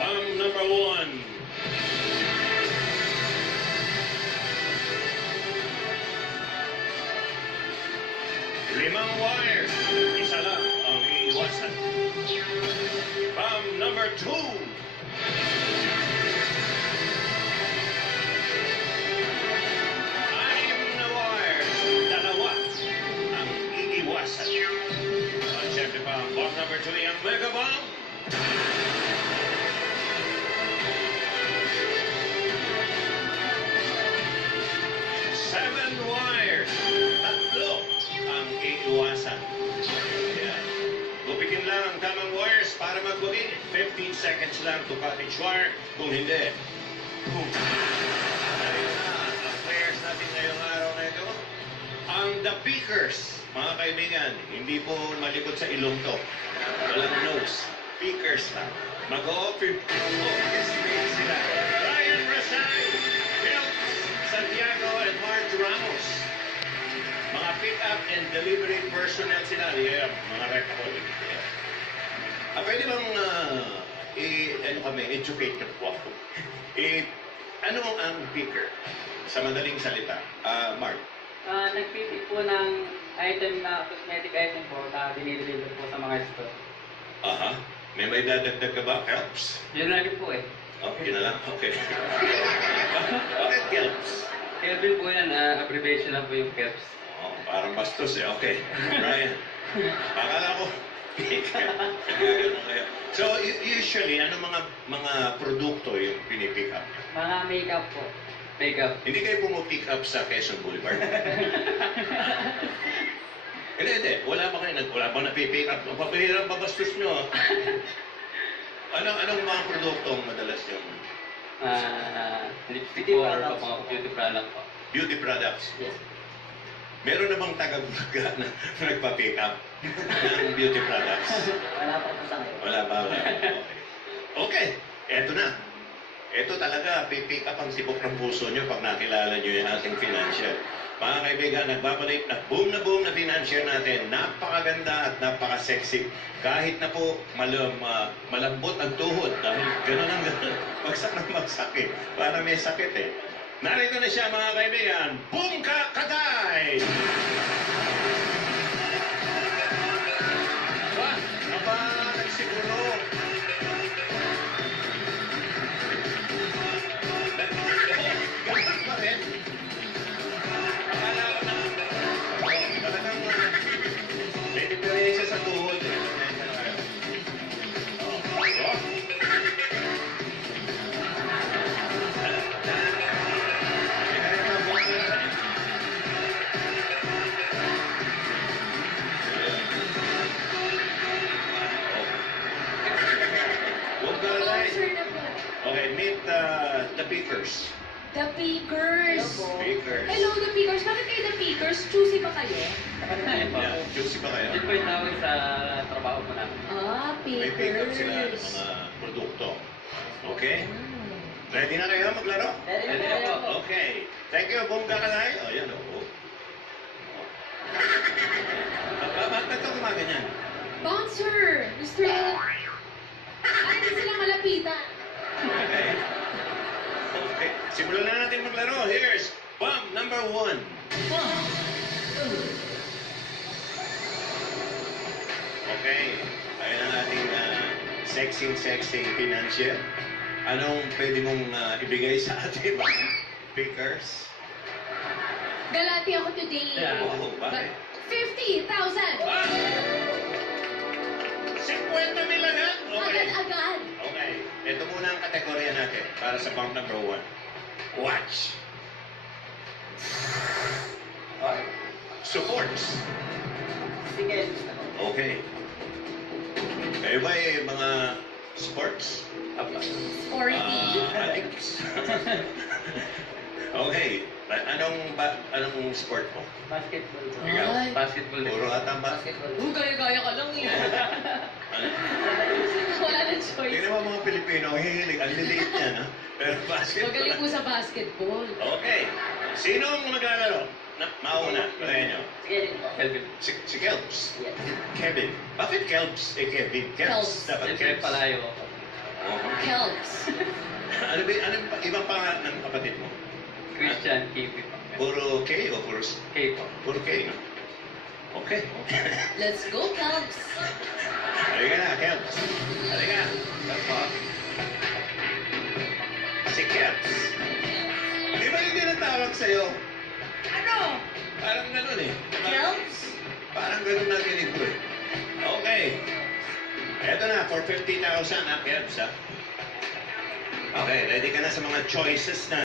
Bomb number 1. Limang wires. Isa lang ang iiwasan. Bomb number 2. Anim na wires. Dalawa ang iiwasan. At syempre pa ang bomb number 3, ang mega bomb. Seven wires. Tatlo ang iiwasan. Ayan. Gupitin lang ang tamang wires para magbugi. 15 seconds lang to cut each wire. Kung hindi, boom. Ayun na, ang players natin ngayong araw na ito. Ang The Pickers, mga kaibigan, hindi po malikot sa ilong to. Walang nose. Pickers lang. Mag-o-offer. Yes, sila. Ryan Rasay, Phelps, Santiago, and Marge Ramos. Mga pick-up and delivery personnel sila. Mga record. Pwede bang educate ka po ako? Ano ang picker? Sa madaling salita. Mark. Nagpipick po ng item na cosmetic item po na dinideliver po sa mga store. Aha. May dadagdag ka ba, Kelps? Yun lang po eh. Okay na lang. Okay. Bakit Kelps? Kelvin po yan, abbreviation lang po yung Kelps. Oh, parang bastos eh. Okay. Brian. Akala ko. So, usually, ano mga produkto yung pinipick up? Mga makeup po. Makeup. Hindi kayo pumu-pick up sa Quezon Boulevard? Hindi. Wala ba napipick up? Papahirang babastos nyo. Anong mga produktong madalas yung... Lipstick po or mga beauty product po. Beauty products? Yes. Meron na bang tagabulaga na nagpa-pick up ng beauty products? Wala pa po sa ngayon. Wala ba? Okay. Eto na. Ito talaga, pipick up ang sibok ng puso nyo pag nakilala nyo yung ating financial. Mga kaibigan, nagbabalik na boom na financial natin. Napakaganda at napaka-sexy. Kahit na po malambot ang tuhod. Dahil gano'n ang gano'n. Bagsak na magsakit. Para may sakit eh. Narito na siya mga kaibigan. Boom ka katay! Aba, nagsiguro. Okay, meet the Pickers. The Pickers. Pickers. Hello, The Pickers. Bakit kayo The Pickers? Choosy ba kayo? Yeah, juicy ba kayo? Yun po yung tawag sa trabaho po namin. May pick up sila ng Pickers. mga produkto. Okay? Ready na kayo maglaro? Ready na po. Okay. Thank you, Bongga Kalay. O, yan o. Bakit ito gumaganyan? Bouncer! Mr. Ay, hindi sila malapitan. Okay. Okay. Simulan na natin maglaro. Here's bomb number 1. Okay. Ayan ang ating sexy financial. Anong pwede mong ibigay sa ating mga pickers? Galati ako today. Oh, bakit? 50,000! Ah! 50 mil agad? Okay. Agad-agad. Okay. Ito muna ang kategorya natin para sa bomb number 1. Watch. Okay. Supports. Sige. Okay. Kayo ba mga sports? Sporty. Addicts. Okay. Anong sport mo? Basketball po. Ikaw? Ay. Basketball. Puro ata ba? Basketball. Gaya-gaya ka lang eh. Ano? Wala na choice. Tingnan mo mga Pilipino, hihilig. Ang liliit niya, no? Pero basketball. Magaling po sa basketball. Okay. Sino ang maglalaro? Mauna. Kaya nyo. Sige din po. Kelvin. Si Kelps. Yes. Kevin. Bakit Kelps? Kevin. Kelps. Dapat Siyempre Kelps. palayo. Kelps. Ano ba ibang pangalan ng kapatid mo? Christian KP po. Puro K o K po. puro K? Okay. Let's go, Kelps. Halika na, Kelps. Halika. Kapag. Si Kelps. Di ba yung tinatawag sa'yo? Ano? Parang ganun eh. Kelps? Parang ganun narinig ko eh. Okay. Eto na, for 50,000 ha, Kelps ha. Okay, ready ka na sa mga choices na